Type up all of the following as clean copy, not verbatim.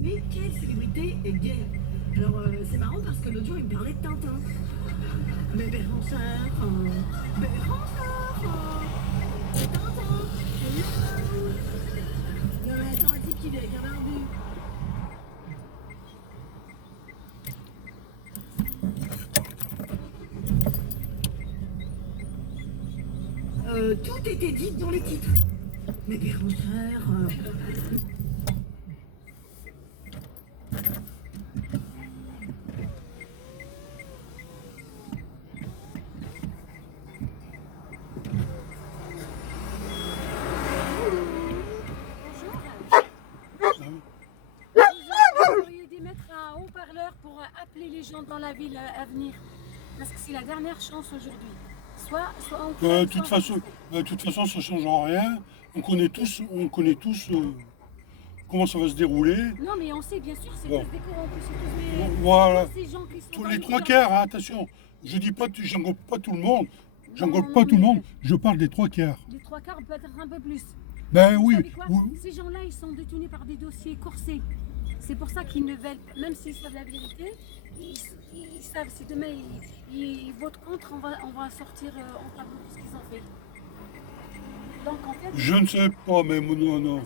Mais quelle célébrité est gay? Alors, c'est marrant parce que l'autre jour, il me parlait de Tintin. Mais Bérangère, Tintin, hello. Non mais attends, dis qu'il est, il y en a un but. Tout était dit dans les titres. Mais Bérangère... Vous pourriez dû mettre un haut-parleur pour appeler les gens dans la ville à venir. Parce que c'est la dernière chance aujourd'hui. Soit on crève, De toute soit on façon, de toute façon, ça ne change rien. On connaît tous comment ça va se dérouler. Non, mais on sait, bien sûr, c'est Bon. tous des corrompus, c'est tous Voilà. tous ces gens qui sont Tous dans les le trois gouvernement. quarts, hein, attention. Je dis pas, j'englobe pas tout le monde. J'englobe Non, pas non, tout le mais- monde. Je parle des trois quarts. Les trois quarts, peut-être un peu plus. Ben Vous oui. savez quoi? oui. Ces gens-là, ils sont détenus par des dossiers corsés. C'est pour ça qu'ils ne veulent, même s'ils savent la vérité, ils savent si demain ils votent contre, on va sortir en tableau de ce qu'ils ont fait. Donc en fait, Je ne sais pas, mais non, non.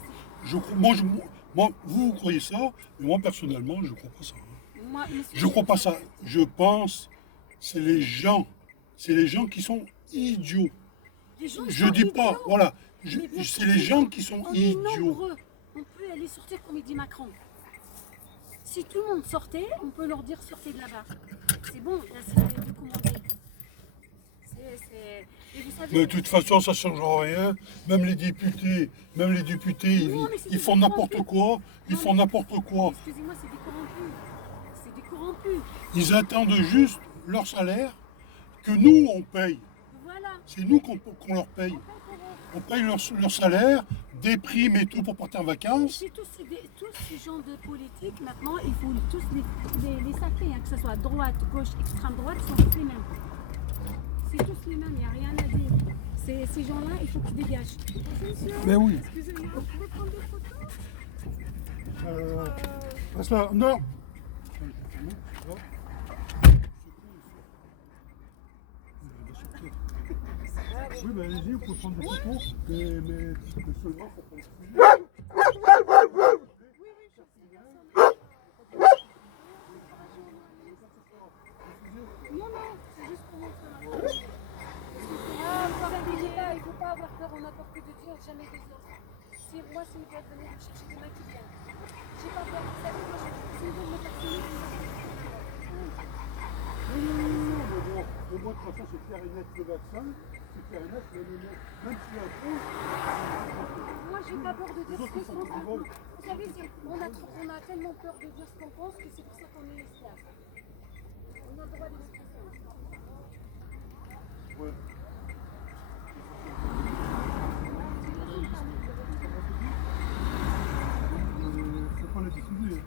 Moi, vous croyez ça, mais moi personnellement, je ne crois pas ça. moi, monsieur, Je crois pas ça. Je pense, c'est les gens qui sont idiots. les gens, ils Je sont dis pas, idiots. voilà. Mais bien C'est sûr les que gens non. qui sont On est idiots. nombreux. On peut aller sortir comme il dit Macron. Si tout le monde sortait, on peut leur dire sortez de là-bas. C'est bon, là c'est documenté. Et vous savez, Mais de toute façon, ça ne changera rien. Même les députés, Non, mais c'est ils font des n'importe corrompus. quoi. Ils Non, font mais- n'importe quoi. excusez-moi, c'est des corrompus. C'est des corrompus. Ils attendent juste leur salaire que nous, on paye. Voilà. C'est nous qu'on leur paye. On paye leur salaire, des primes et tout pour partir en vacances. C'est tous ces gens de politique, maintenant, il faut tous les saquer, hein, que ce soit droite, gauche, extrême droite, sont tous les mêmes. C'est tous les mêmes, il n'y a rien à dire. Ces gens-là, il faut qu'ils dégagent. Monsieur, Mais oui. excusez-moi, vous pouvez prendre des photos? Parce que, non. Oui, mais allez-y, vous pouvez prendre des photos, mais seulement pour prendre Non, non, c'est juste pour montrer ma photo. Ah, vous savez, il ne faut pas avoir peur, on a peur que de Dieu, jamais des autres. Si moi, si ils veulent venir me chercher des mecs qui viennent. J'ai pas peur, vous savez, moi, si ils veulent me personner, Mais moi, de toute façon, c'est clair et net le vaccin. C'est clair et net, même s'il y a un trou, moi, j'ai pas peur de dire autres, ce ils sont qu'on frivoles. pense. Vous savez, on a tellement peur de dire ce qu'on pense que c'est pour ça qu'on est esclave. On a le droit d'expression. Ouais. Faut pas la diffuser.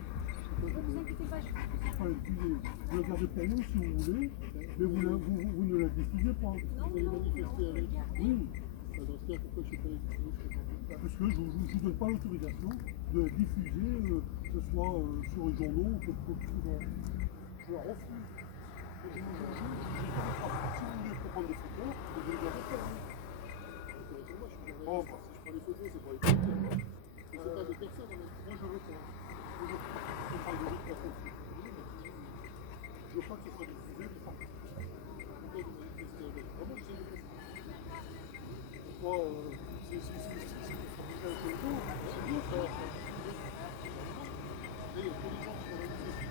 Ne vous inquiétez pas, je Faut pas la diffuser. Vous la gardez pour vous si vous voulez, mais vous ne la diffusez pas. non, non, non, regardez. Oui. Dans ce cas, pourquoi je ne sais pas diffuser? Parce que je ne vous donne pas l'autorisation de diffuser, que ce soit sur les journaux ou quelque chose. Je la refuse. Si vous voulez prendre des photos, vous devez les faire. Bon, si je prends des photos, c'est pour les photos. C'est pas des personnes, moi je veux pas. Je parle de d'autres personnes. Je veux pas que ce soit diffusé, mais pas. Pourquoi vous m'avez fait ce qu'il vraiment, je sais pas. Pourquoi c'est fabriqué avec le dos, c'est bien ça. Et il y a tous les gens qui ont réalisé ce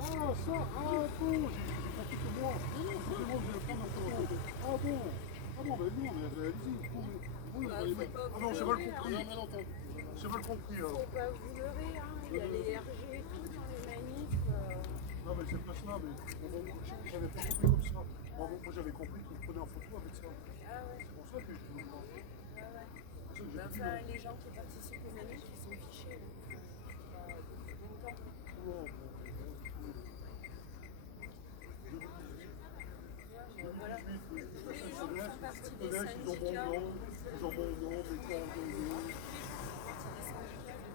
Ah, ça, ah bon, j'ai que moi. C'est moi, je vais prendre un photo. Ah bon, ben non, mais allez-y. Ah non, j'ai mal compris. J'ai mal compris. Faut pas vous leurrer, hein. Il y a les RG et tout dans les manifs. Non, mais c'est pas ça, mais j'avais pas compris comme ça. Moi, j'avais compris qu'il prenait en photo avec ça. Ah ouais. C'est pour ça que je me demande. Ah ouais. C'est pour ça que j'ai Ben, pris enfin, les gens qui participent aux manifs, ils sont fichés. Depuis longtemps. Voilà. Tous les gens qui font partie des Ils ont mon syndicats. nom, mes coordonnées.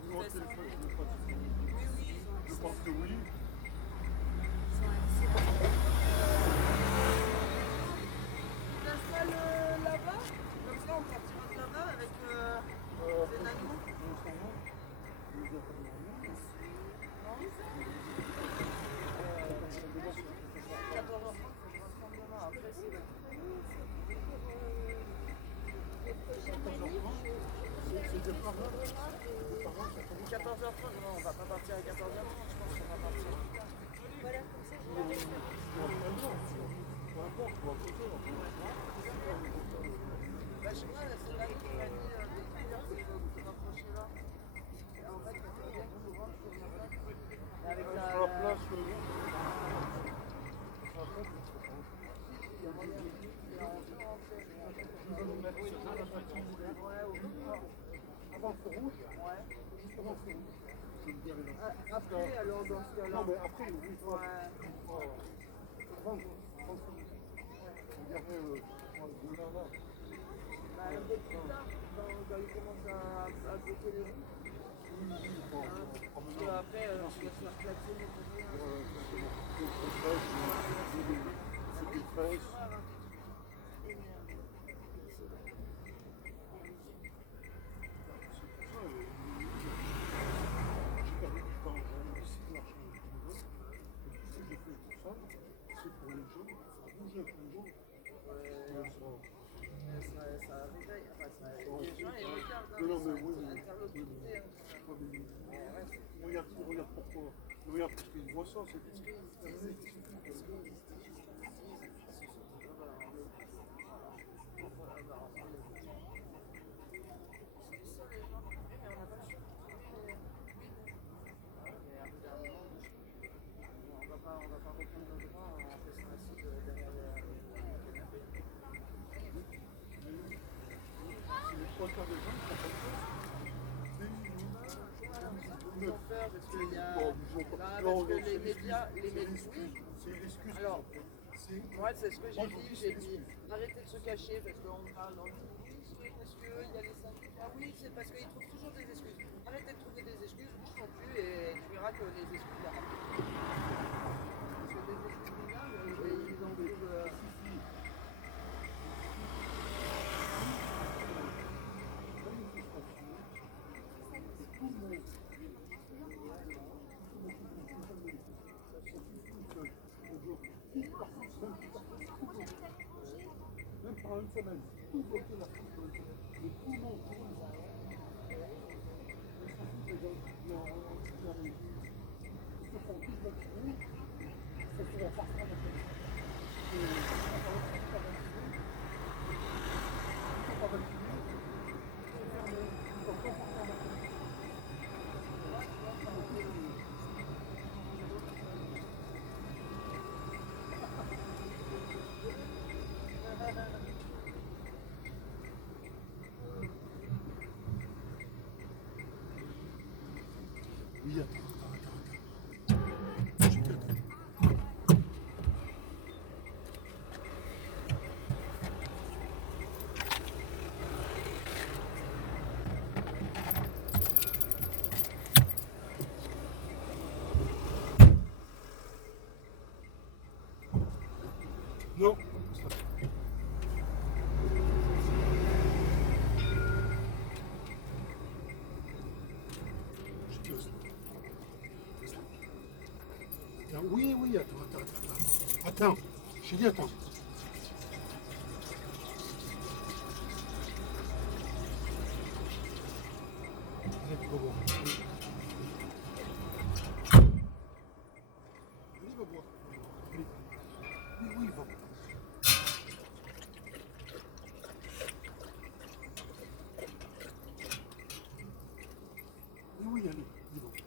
Numéro de téléphone, je ne veux pas de téléphone. Je pense que oui. On s'installe là-bas, comme ça on partira de là-bas avec les animaux. C'est par là. 14h30, non, on va pas partir à 14h30, je pense qu'on va partir. Voilà, comme ça je vais Peu importe, on va faire. Bah, je sais pas, c'est là qui m'a dit des clients qui se rapprocher là. Et en fait, il faut bien que je rentre sur ma place. Avec Sur la place, sur la place, il y a moyen de dire, et on peut rentrer. je vais nous mettre sur la place. Avant le feu rouge, juste avant le feu rouge. Je me dirai là. Après, alors dans ce cas-là. Non, mais après, oui, Ouais. Avant le feu rouge. Je me dirai, de là, là. Bah, un peu plus tard, quand il commence à bloquer les rues. Parce qu'après, je vais se faire klaxonner pour rien. Ça réveille, enfin, les gens ils regardent, Non, mais oui, interlocuteur. regarde pourquoi. Regarde parce qu'ils voient ça, c'est On va pas reprendre nos droits en faisant assis derrière le canapé. les trois quarts des gens qui font comme ça. Ils ont peur parce qu'il y a. Bon, ils ont pas- Bah, non, parce que non, c'est les l'excuse. médias, C'est l'excuse. oui. C'est l'excuse. Alors, C'est- moi, c'est ce que Moi, j'ai je vous dit. dis, J'ai c'est dit, arrêtez de se cacher parce qu'on parle. On dit, oui, c'est parce qu'il y a les syndicats. Oui, c'est parce qu'ils trouvent toujours des excuses. Arrêtez de trouver des excuses, bouge ton cul et tu verras que les excuses arrêtent. Parce que des excuses minables, ils en trouvent. Même pendant une semaine, tout bloqué la France, mais tout le monde, ils s'en foutent, les gens qui arrivent. Ils se font tous vacciner, ça se va parfois maintenant. Et ils sont pas vaccinés, ils sont pas vaccinés, ils sont fermés, ils sont pas vaccinés. Oui, attends. Je te donne. Non. Je te laisse. Oui, oui, attends. Attends, j'ai dit attends. Allez, Bobo. Allez, Bobo. Allez. Oui, oui, va. Oui, oui, allez, dis donc.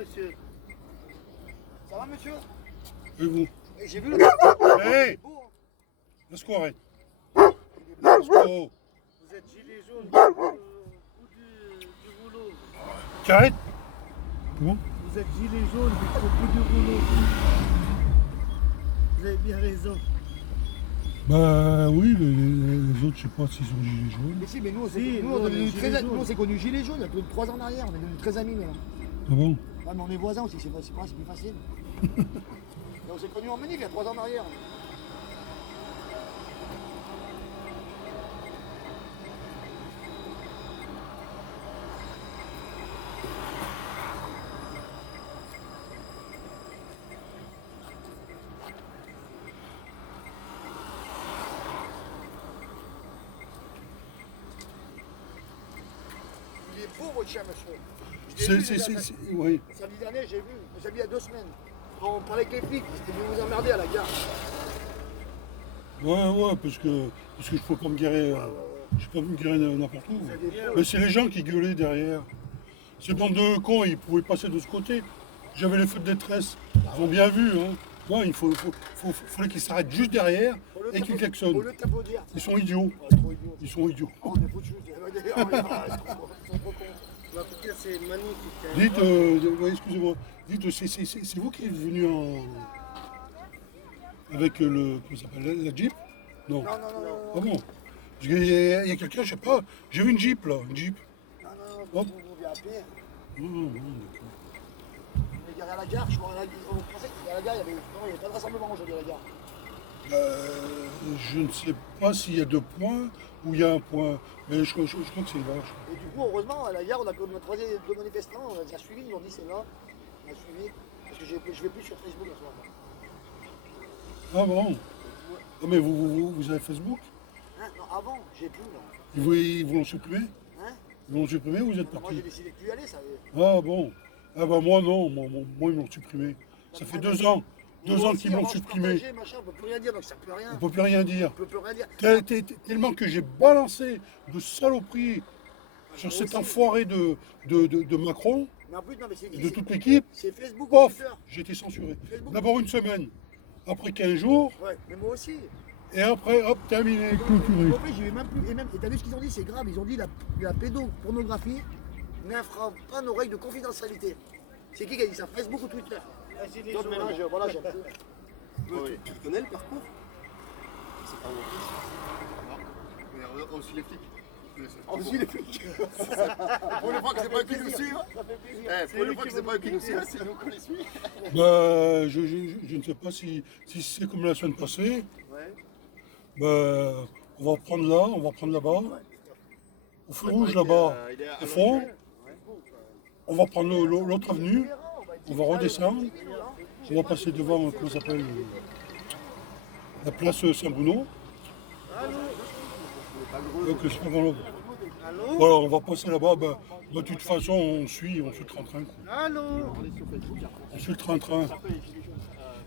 monsieur. Ça va, monsieur? Et vous? Et j'ai vu le. Hey! Beau, hein. Laisse-moi arrête. Laisse-moi. Vous êtes gilet jaune ou du rouleau. Tu arrêtes? Comment? Vous êtes gilet jaune au bout du rouleau. Vous avez bien raison. Bah oui, les autres, je sais pas s'ils sont gilets jaunes. Mais si, mais nous, Si, nous, on nous, est devenu les très, gilets nous, on jaunes. s'est connus gilet jaune, il y a plus de 3 ans en arrière, on est devenus très amis maintenant. Ah bon? Ah, mais on est voisins aussi, c'est pas, c'est plus facile. Et on s'est connus en manif il y a 3 ans en arrière. Il est beau votre chien, monsieur. Je l'ai vu, Oui. samedi dernier, j'ai vu, j'ai vu il y a 2 semaines. On parlait avec les flics, ils étaient venus vous emmerder à la gare. Ouais, parce que je peux pas me garer, je peux pas me garer n'importe où. Mais c'est les gens qui gueulaient derrière. Ces bandes de cons, ils pouvaient passer de ce côté. J'avais les feux de détresse. Ils ont bien vu, hein. Ouais, fallait qu'ils s'arrêtent juste derrière et qu'ils Au klaxonnent. lieu de t'applaudir. Ils sont idiots. Ouais, trop idiot. Ils sont idiots. Oh, on est foutus. Ils sont trop cons. En tout cas, c'est magnifique. hein. Dites, ouais, excusez-moi, dites, c'est vous qui êtes venu avec comment ça s'appelle, la Jeep? Non. Non, non, non, non. Ah bon? Parce qu'il y a quelqu'un, je sais pas, j'ai vu une Jeep là, une Jeep. Non, Hop. vous vient à pied. Non, d'accord. On est garé à la gare, je vois, on pensait qu'à la gare, il n'y avait pas de rassemblement aujourd'hui à la gare. Je ne sais pas s'il y a 2 points ou il y a un point, mais je crois que c'est là. Et du coup, heureusement, à la gare, on a croisé 2 manifestants, on a déjà suivi, ils nous ont dit c'est là. On a suivi, parce que je vais plus sur Facebook en ce moment. Ah bon? Ah, mais vous avez Facebook? Hein? Non, avant, j'ai plus, non. Ils vous l'ont supprimé? Hein? Ils l'ont supprimé ou vous êtes Moi, parti? j'ai décidé de plus y aller, ça. Ah bon? Ah bah moi non, moi ils m'ont supprimé. Ça fait 2 ans. 2 ans qu'ils m'ont supprimé. Machin, on peut plus rien dire, donc ça peut rien. On peut plus rien dire. On peut plus rien dire. Tellement que j'ai balancé de saloperies sur cet enfoiré de Macron Mais en plus, non, mais c'est et de toute l'équipe. c'est Facebook ou Pof, Twitter. j'ai été censuré. Facebook. D'abord une semaine, après 15 jours, Ouais, mais moi aussi. et après, hop, terminé, clôturé. En fait, j'y vais même plus. Et t'as vu ce qu'ils ont dit, c'est grave. Ils ont dit la pédopornographie n'infra pas nos règles de confidentialité. C'est qui a dit ça? Facebook ou Twitter? Un gilet Donc jaune. maintenant, voilà, j'aime plus. Tu connais le parcours? C'est pas mon fils. Mais aussi les flics. Aussi les flics. Pour une fois que c'est pas eux qui nous suivent. Pour une fois que c'est pas eux qui nous suivent, c'est nous qu'on les suit. Bah, je ne sais pas si c'est comme la semaine passée. Ouais. Bah, on va prendre là, on va prendre là-bas. Au feu rouge là-bas, au fond. On va prendre l'autre avenue. On va redescendre. On va passer devant, comment ça s'appelle, la place Saint-Bruno. Donc, c'est pas grave. Allô? Voilà, on va passer là-bas. Bah, de toute façon, on suit le train-train. quoi. Allô? On suit le train-train.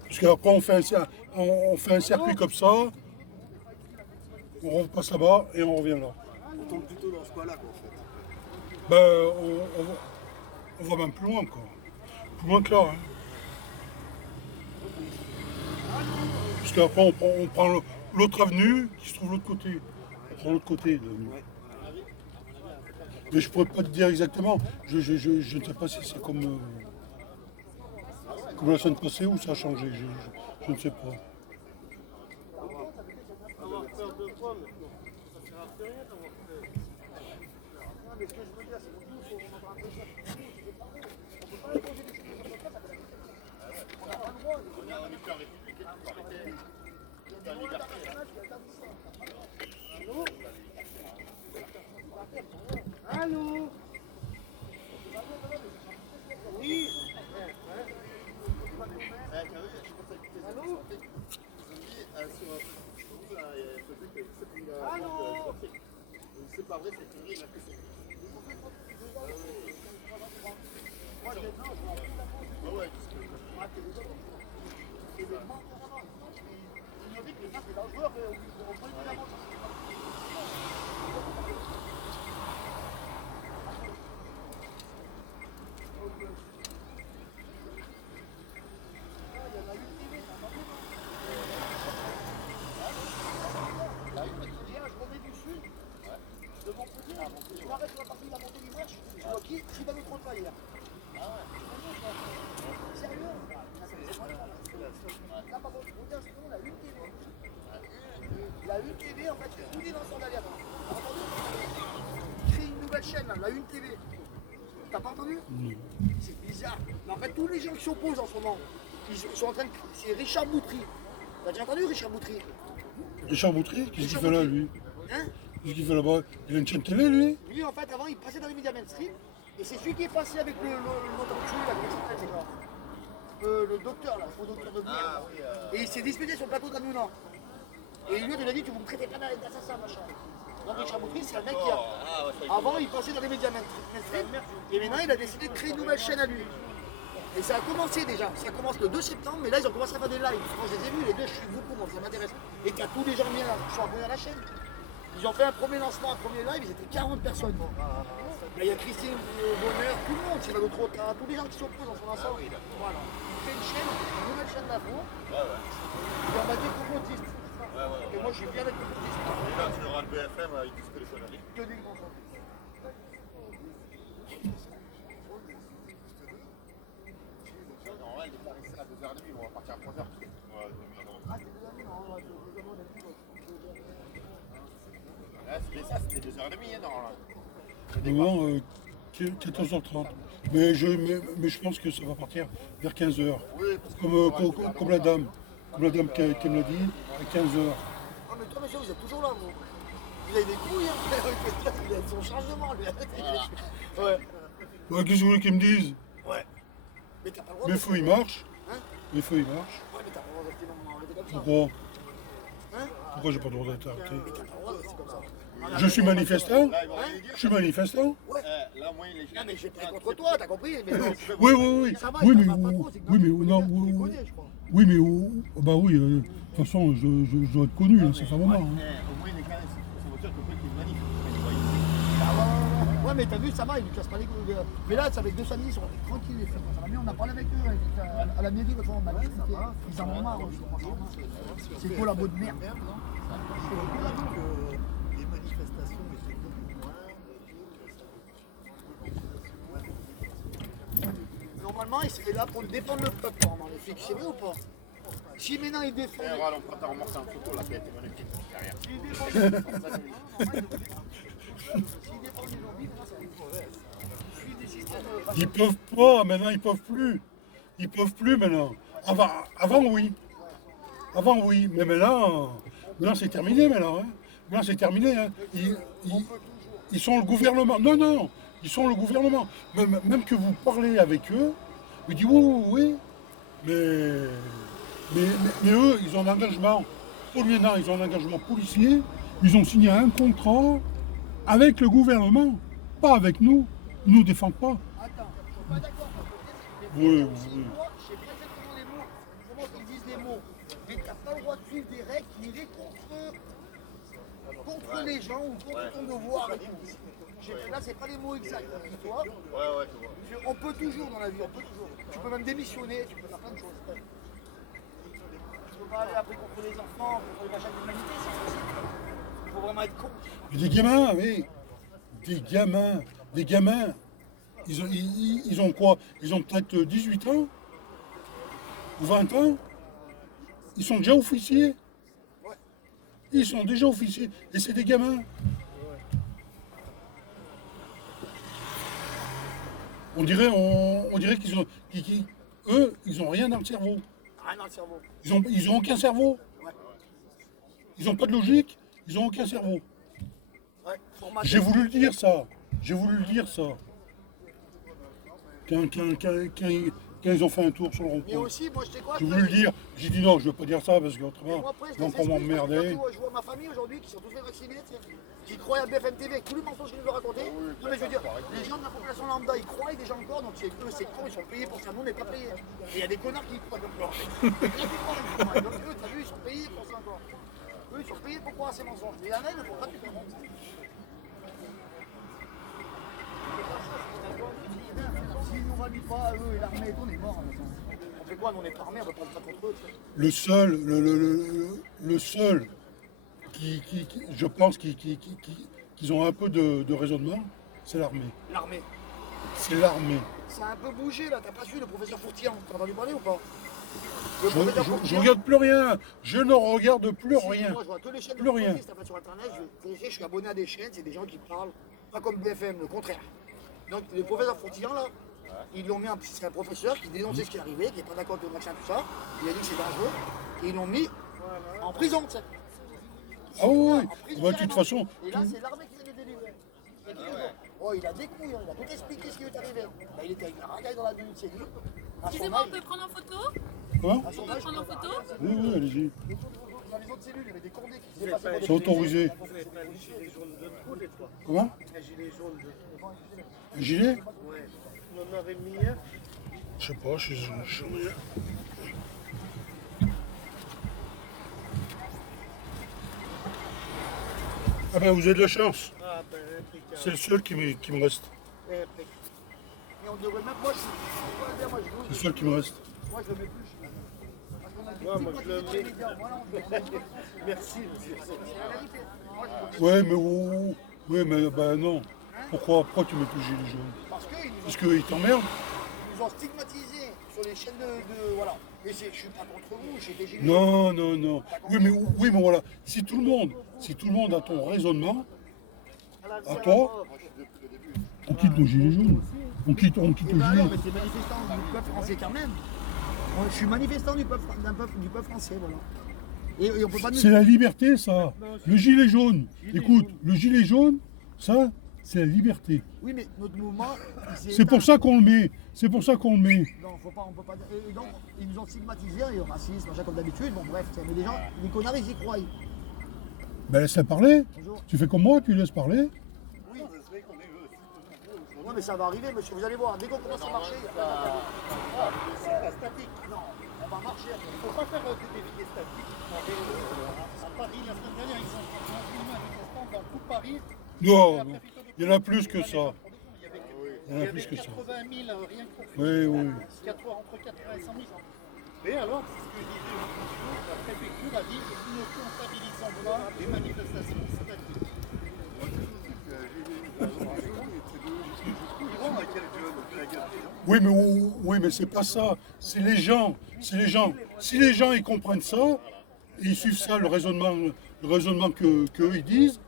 Parce qu'après, on fait un circuit comme ça. On repasse là-bas et on revient là. On tombe plutôt dans ce coin-là, quoi, en fait. Ben, on va même plus loin, quoi. Plus loin que là. Hein. Parce qu'après, on prend l'autre avenue qui se trouve de l'autre côté. On prend l'autre côté de l'avenue. Mais je pourrais pas te dire exactement. Je ne sais pas si c'est comme la semaine passée ou ça a changé. Je ne sais pas. Avoir peur de quoi maintenant? Ça sert à plus rien d'avoir peur. Non, mais ce que je veux dire, c'est que nous, il faut entendre un peu ça. On peut pas imposer des choses comme ça, ça fait. On n'a pas le droit. On est en état républicain, il faut arrêter. La liberté. Allô? Oui? Allô? Allô? C'est pas vrai, c'est une règle. Ah ouais, la Une TV. T'as pas entendu? C'est bizarre. Mais en fait, tous les gens qui s'opposent en ce moment, ils sont en train de. C'est Richard Boutry. T'as déjà entendu Richard Boutry? Richard Boutry, qu'est-ce qu'il Richard fait là, Boutry. lui? Hein? Qu'est-ce qu'il fait là-bas? Il a une chaîne télé, lui? Lui, en fait, avant, il passait dans les médias mainstream. Et c'est celui qui est passé avec le Motorchu, là, comment ça s'appelle, c'est quoi? Le docteur, là, le faux docteur de Bière. Et il s'est disputé sur le plateau d'Hanouna. Et lui, il a dit, tu vous me traitez pas d'assassin, machin. Donc Richard Boutry, c'est un mec qui a. Avant, il passait dans les médias mainstream. Et maintenant, il a décidé de créer une nouvelle chaîne à lui. Et ça a commencé déjà. Ça commence le 2 septembre, mais là, ils ont commencé à faire des lives. Quand je les ai vus, les deux, je suis beaucoup, moi, ça m'intéresse. Et t'as tous les gens bien là, qui sont abonnés à la chaîne. Ils ont fait un premier lancement, un premier live, ils étaient 40 personnes. Là, il y a Christine Bonheur, tout le monde, c'est notre autre, tous les gens qui s'opposent dans son ensemble. Voilà. On fait une chaîne, une nouvelle chaîne d'info. Et on va dire complotiste. Et moi, je suis bien avec complotiste. Et là, tu auras le BFM, ils disent que les conneries. Je te dis le contraire. Normal, il est arrivé à 2h30, on va partir à 3h. Ouais, 2h30. Ah, c'est deux amis, non, ouais, je demande à qui, Là, c'était ça, c'était 2h30, non. Demain, 14h30. Mais je pense que ça va partir vers 15h. Oui, parce que Comme la dame. Comme la dame qui me l'a dit, à 15h. Ah, mais toi, monsieur, vous êtes toujours là, vous. Vous avez des couilles, hein. Il a son chargement, lui. Ouais. Ouais, qu'est-ce que vous voulez qu'ils me disent? Ouais. Mais t'as pas le droit Les de. feux, ils marchent. Hein? Les feux, ils marchent. Ouais, mais t'as pas le droit d'arrêter dans l'arrêter comme ça. Pourquoi? Hein? Pourquoi j'ai pas le droit d'être arrêté? Mais t'as pas le droit d'arrêter comme ça. Je suis manifestant. là, ils vont rien dire. Je suis manifestant. Là, moi, il est Non, mais je vais pas contre toi, t'as compris? Mais non. Oui. Ça va, Oui, il mais tape pas trop, c'est que oui, mais tu non, connais, tu les oui, connais, je crois. oui, mais bah oui. De toute façon, je dois être connu, ça fait un moment. Hein. Au moins, il est carré. Sa voiture, tu peux qu'il manif. Ouais, mais t'as vu, ça va, ils ne cassent pas les couilles. Mais là, c'est avec deux familles, ils sont tranquilles, les frères. Ça va mieux, on a parlé avec eux, à la mairie, l'autre fois, on m'a expliqué. Ils en ont marre, c'est quoi la bonne merde? Les manifestations étaient beaucoup moins. Normalement, ils seraient là pour défendre le peuple, normalement, les flics, c'est vrai ou pas? Si maintenant ils défendent. Eh, voilà, on prend ta remorque en photo, là, qui a été magnifique. Derrière. S'ils défendent. S'ils défendent les zombies, comment ça va? Suivre des systèmes. Ils peuvent pas, maintenant ils peuvent plus. Ils peuvent plus maintenant. Avant oui. Avant oui, mais maintenant c'est terminé maintenant. Hein. Maintenant c'est terminé. Hein. Ils sont le gouvernement. Non, ils sont le gouvernement. Même que vous parlez avec eux, ils disent oui. Mais eux, ils ont un engagement. Pour le ils ont un engagement policier. Ils ont signé un contrat avec le gouvernement, pas avec nous. Ils ne nous défendent pas. Attends, je suis pas d'accord. Oui. Je sais pas exactement les mots, comment ils disent les mots, mais t'as pas le droit de suivre des règles qui iraient contre les gens ou contre ton devoir. Et tout. Là, c'est pas les mots exacts, dis-toi. Ouais, tu vois. On peut toujours dans la vie, on peut toujours. Tu peux même démissionner, tu peux faire plein de choses. Tu peux pas aller après contre les enfants, contre les machins de l'humanité, c'est possible. Il faut vraiment être con. Mais des gamins, oui. Des gamins. Ils ont quoi? Ils ont peut-être 18 ans ou 20 ans. Ils sont déjà officiers. Ils sont déjà officiers. Et c'est des gamins. On dirait qu'ils ont. Eux, ils ont rien dans le cerveau. Rien dans le cerveau. Ils ont aucun cerveau. Ils n'ont pas de logique. Ils n'ont aucun cerveau. Ouais, formaté. J'ai voulu le dire ça. Quand ils ont fait un tour sur le Mais rond-point. aussi, moi je sais quoi. J'ai voulu le dire. J'ai dit non, je ne veux pas dire ça parce qu'autrement, Moi, après, ils vont pas m'emmerder. Je vois ma famille aujourd'hui qui sont tous fait vacciner, tu sais, qui croient à BFM TV avec tous les mensonges qu'ils nous ont racontés. Non, mais je veux dire, les gens de la population lambda, ils croient, et des gens encore, donc eux, c'est con, ils sont payés pour ça, nous, on n'est pas payés. Et il y a des connards qui croient comme ça. Donc eux, t'as vu, ils sont payés pour ça encore. Eux, ils sont payés pour croire à ces mensonges. Mais il y en a, ils ne font pas du tout. S'ils nous rallient pas, eux et l'armée et tout, on est mort. On fait quoi? Nous, on est pas armés, on va pas se battre contre eux. Le seul qui je pense qu'ils ont un peu de raisonnement, c'est l'armée. L'armée. C'est l'armée. Ça a un peu bougé là, t'as pas su le professeur Fourtian, t'as entendu parler ou pas? Je regarde plus rien. Je ne regarde plus rien. Moi je vois que les chaînes Plus rien. de sur internet, je suis abonné à des chaînes, c'est des gens qui parlent pas comme BFM, le contraire. Donc les professeurs Frontillan là, ils l'ont mis, c'est un professeur qui dénonçait ce qui est arrivé, qui n'est pas d'accord avec le vaccin, tout ça. Il a dit que c'est dangereux. Et ils l'ont mis en prison, tu sais. Ah oui, En oui. prison, Bah, de toute façon, et là, c'est l'armée qui vient de délivrer. Oh, il a des couilles, hein, il a tout expliqué ce qui lui est arrivé. Bah, il était avec la ragaille dans la tenue de cellule. À son Excusez-moi, âge, on peut prendre en photo comment? à son On peut âge, prendre en photo Oui, oui, allez-y. dans les autres cellules, il y avait des cornets qui faisaient passer pour des C'est autorisé. Vous faites un gilet jaune de trop, des fois. Comment? Un gilet jaune de trop. Un gilet? Ouais. Vous en avez mis un? Je sais pas, je Ah ben vous avez de la chance. Ah ben, impeccable. C'est le seul qui me reste. Impeccable. Et on devrait même, moi je C'est le seul qui me reste. moi je le mets plus. Parce qu'on a des Ouais, moi, je le petits mets. médias, voilà, on le met. Merci, monsieur. C'est la réalité. Moi, je le mets Ouais, mais oui, mais ben non. Pourquoi tu mets plus le gilet jaune? parce qu'ils nous, Parce qu'ils t'emmerdent? nous ont stigmatisés sur les chaînes de voilà. Et je suis pas contre vous, j'ai des gilets. Non, non, non. Oui, mais voilà. Si tout le monde a ton raisonnement, à toi, on quitte nos gilets jaunes. On quitte Et le ben gilet. alors, mais c'est manifestant du peuple français quand même. Moi, je suis manifestant du peuple français, voilà. Et on peut pas nous. C'est la liberté, ça. Le gilet jaune. Écoute, le gilet jaune, ça, c'est la liberté. Oui, mais notre mouvement. il s'est C'est pour éteint. ça qu'on le met. C'est pour ça qu'on le met. Non, faut pas, on peut pas dire. Et donc, ils nous ont stigmatisés, et au racisme, machin, comme d'habitude. Bon, bref, mais les gens, les connards, ils y croient. Ben laisse-la parler. Bonjour. Tu fais comme moi, tu laisses parler. Oui, mais ça va arriver, monsieur, vous allez voir. Dès qu'on commence à marcher, il y a plein d'affaires. C'est pas statique. Non, on va marcher. Il ne faut pas faire des défilés statiques. À Paris, la semaine dernière, ils ont filmé un manifestant dans tout Paris. Non, non. Il y en a plus que ça. Il y avait 80 000 rien que pour Oui, oui. entre 80 et 100 000. Et alors, c'est ce que je disais au studio, la préfecture a dit que nous ne comptabilisons pas les manifestations statiques. Oui, mais c'est pas ça. C'est les gens. Si les gens ils comprennent ça, ils suivent ça, le raisonnement qu'eux ils disent.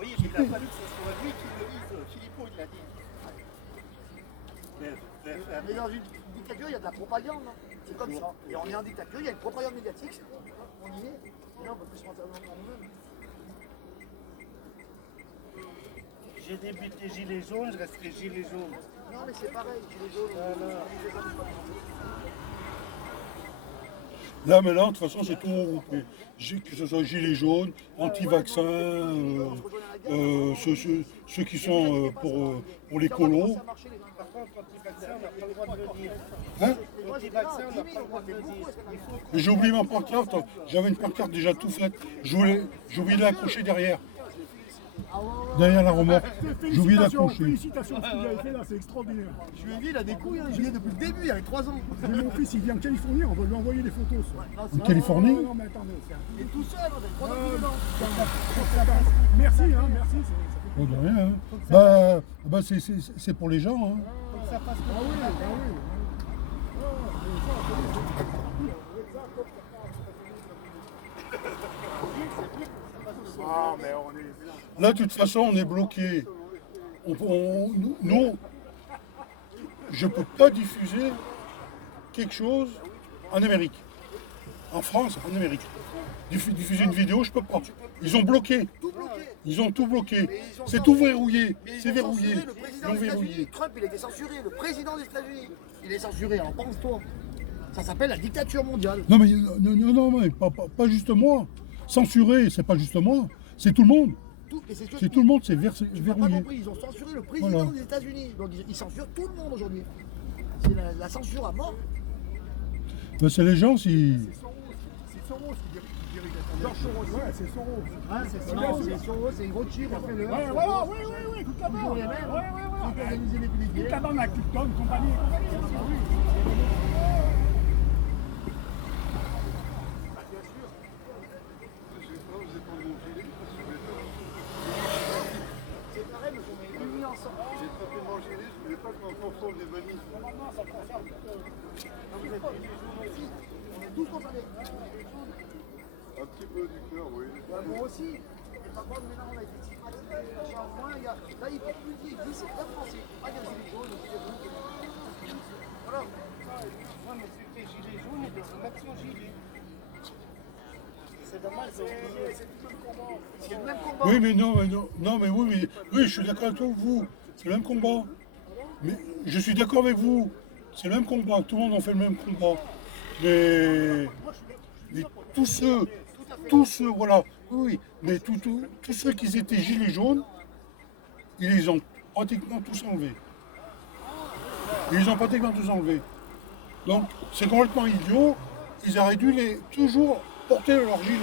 Oui, mais il a fallu que ce soit lui qui le dise. Philippot, il l'a dit. Mais dans une dictature, il y a de la propagande. hein. C'est comme ça. Et on est en dictature, il y a une propagande médiatique. On y est. Et là, on peut plus se mentir dans nous-mêmes. J'ai débuté gilet jaune, je resterai gilet jaune. Non, mais c'est pareil, gilets jaunes. Là maintenant, de toute façon, c'est tout regroupé. Que ce soit gilets jaunes, anti-vaccins, ceux qui sont pour les colos. Par contre, anti-vaccin, on n'a pas le droit de le dire. Hein? Anti-vaccin, on n'a pas le droit de le dire. J'ai oublié ma pancarte, j'avais une pancarte déjà tout faite. J'ai oublié de l'accrocher derrière. Derrière la remorque. J'ai oublié d'accrocher. Félicitations, ce que vous avez fait là, c'est extraordinaire. Je lui ai dit, il a des couilles, hein. Je viens depuis le début, il avait 3 ans. Mon fils, il vient en Californie, on va lui envoyer des photos. En Californie? Non, mais attendez, c'est un... Il est tout seul, on a 3 ans qu'il est là. Merci, hein, merci. Ça fait... Oh, de rien. Hein. Bah, c'est pour les gens. Hein. Ah oui, ah oui. Là, de toute façon, on est bloqué. Nous, je ne peux pas diffuser quelque chose en Amérique. En France, en Amérique. Diffuser une vidéo, je ne peux pas. Ils ont bloqué. Ils ont tout bloqué. C'est tout verrouillé. C'est verrouillé. Le président des États-Unis, Trump, il a été censuré. Le président des États-Unis, il est censuré. Alors pense-toi. Ça s'appelle la dictature mondiale. Non, mais pas juste moi. Censuré, c'est pas juste moi. C'est tout le monde. C'est tout le monde, c'est Tu n'as pas verrouillé. compris, ils ont censuré le président Voilà. des États-Unis. Donc ils censurent tout le monde aujourd'hui. C'est la censure à mort. Ben, c'est les gens, si. C'est Soros qui dirige la Georges Soros, ouais, c'est Soros. Hein, c'est Soros, c'est Rothschild, après le. Ouais, voilà, oui, toute la Toujours bande. les mêmes. Ouais. Ceux qui organisent les Toute pédicures. la bande, la Clipton, compagnie. Ah oui. C'est pareil, mais on est unis ensemble. J'ai pas fait manger les, je voulais pas qu'on confonde les manifs. Normalement, ça concerne. Non, vous êtes pas les jaunes aussi. On est tous concernés. Un petit peu du cœur, oui. Moi aussi. Et Par contre, maintenant, on a été stigmatisés. Au moins, il y a... Là, il ne peut plus dire, il dit, c'est bien français. Pas des gilets jaunes, des gilets bleus. Voilà. Moi, mais c'était gilet jaune et des actions gilet. C'est dommage, ils ont oublié. C'est le même combat. Oui, mais non, mais oui, je suis d'accord avec vous. C'est le même combat. Mais je suis d'accord avec vous. C'est le même combat. Tout le monde en fait le même combat. Mais tous ceux, voilà, oui, mais tous ceux qui étaient gilets jaunes, ils les ont pratiquement tous enlevés. Ils les ont pratiquement tous enlevés. Donc, c'est complètement idiot. Ils auraient dû toujours porter leur gilet.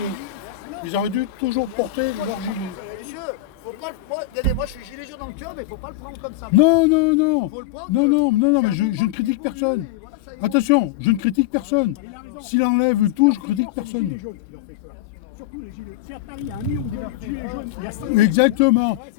Ils auraient dû toujours porter leur gilet. Monsieur, faut pas le prendre. Regardez, moi, je suis gilet jaune dans le cœur, mais faut pas le prendre comme ça. Non, Faut le prendre. non, mais je ne critique personne. Attention, je ne critique personne. S'il enlève tout, je critique personne. Surtout les gilets. Si à Paris, il y a 1 million de gilets jaunes, il y a 5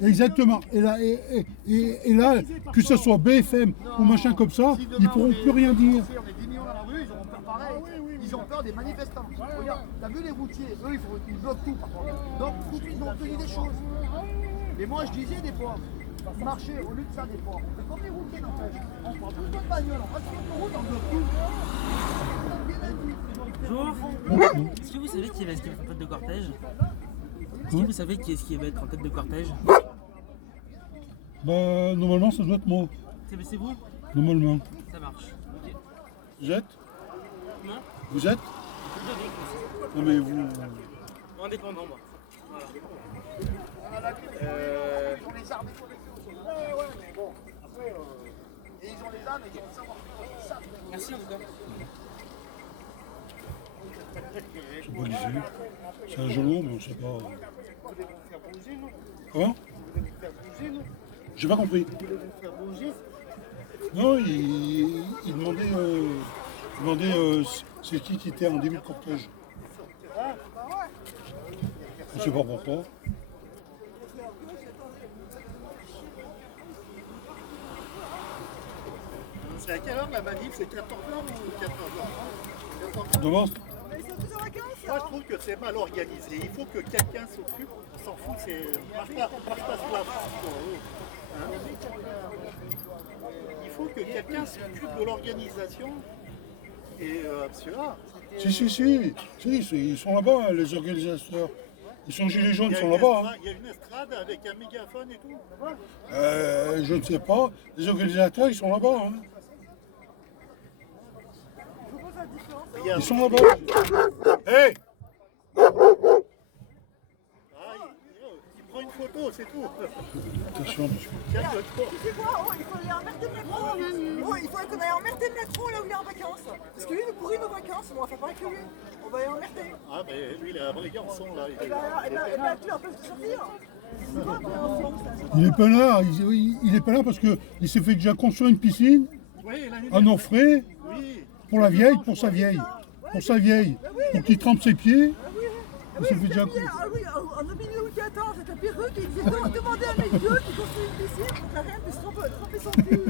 Exactement. Et là, que ce soit BFM ou machin comme ça, ils ne pourront plus rien dire. On est 10 millions dans la rue, ils auront peur pareil. Ils ont peur des manifestants. Regarde, t'as vu les routiers, eux, ils bloquent tout par contre. Donc, faut qu'ils ont obtenu des choses. Et moi, je disais des fois, marcher au lieu de ça, des fois. Mais comme les routiers n'empêchent, on prend plus de bagnole, on va sur l'autoroute, on bloque tout. Bonjour. Est-ce que vous savez qui va être en tête de cortège? Est-ce que vous savez qui est-ce qui va être en tête de cortège? Bah, normalement, ça doit être moi. C'est vous? Normalement. Ça marche. Ok. Vous êtes? Non? Vous êtes? Non, mais vous. Indépendant, moi. Voilà. Ils ont les armes et tout. Ouais, mais bon, après, et ils ont les armes et ils ont le savoir-faire, ils savent. Merci en tout cas. Je sais pas l'issue. C'est un genou, mais on ne sait pas. Comment? J'ai pas compris. Non, il demandait c'est qui était en début de cortège. Je ne sais pas pourquoi. C'est à quelle heure la manif? C'est 14h ou 14h? Demain, Moi je trouve que c'est mal organisé. Il faut que quelqu'un s'occupe. On s'en fout, c'est. Marche pas sur la France, quoi. Hein? Il faut que quelqu'un s'occupe de l'organisation. Et ceux-là. si, ils sont là-bas, les organisateurs. Ils sont gilets jaunes, ils sont là-bas. Hein. Il y a une estrade avec un mégaphone et tout. Je ne sais pas. Les organisateurs, ils sont là-bas. Hein. Ils sont là-bas. Hé! Il prend une photo, c'est tout. Attention, monsieur. Calme-toi. Tu sais quoi? Il faut aller emmerder le métro. Il faut qu'on aille emmerder le métro là où il est en vacances. Parce que lui, il nous pourrit nos vacances. On va faire pareil que lui. On va aller emmerder. Ah, mais lui, il a un vrai garçon là. Et ben, tu en peux sortir. Il est pas là parce qu'il s'est fait déjà construire une piscine à nos frais pour la vieille, pour sa vieille. Pour qu'il trempe ses pieds. Il s'est fait déjà. Ah oui, en 2014, c'était la perruque. Il disait demandez à un mec vieux qui construit une piscine pour que la reine puisse tremper son cul.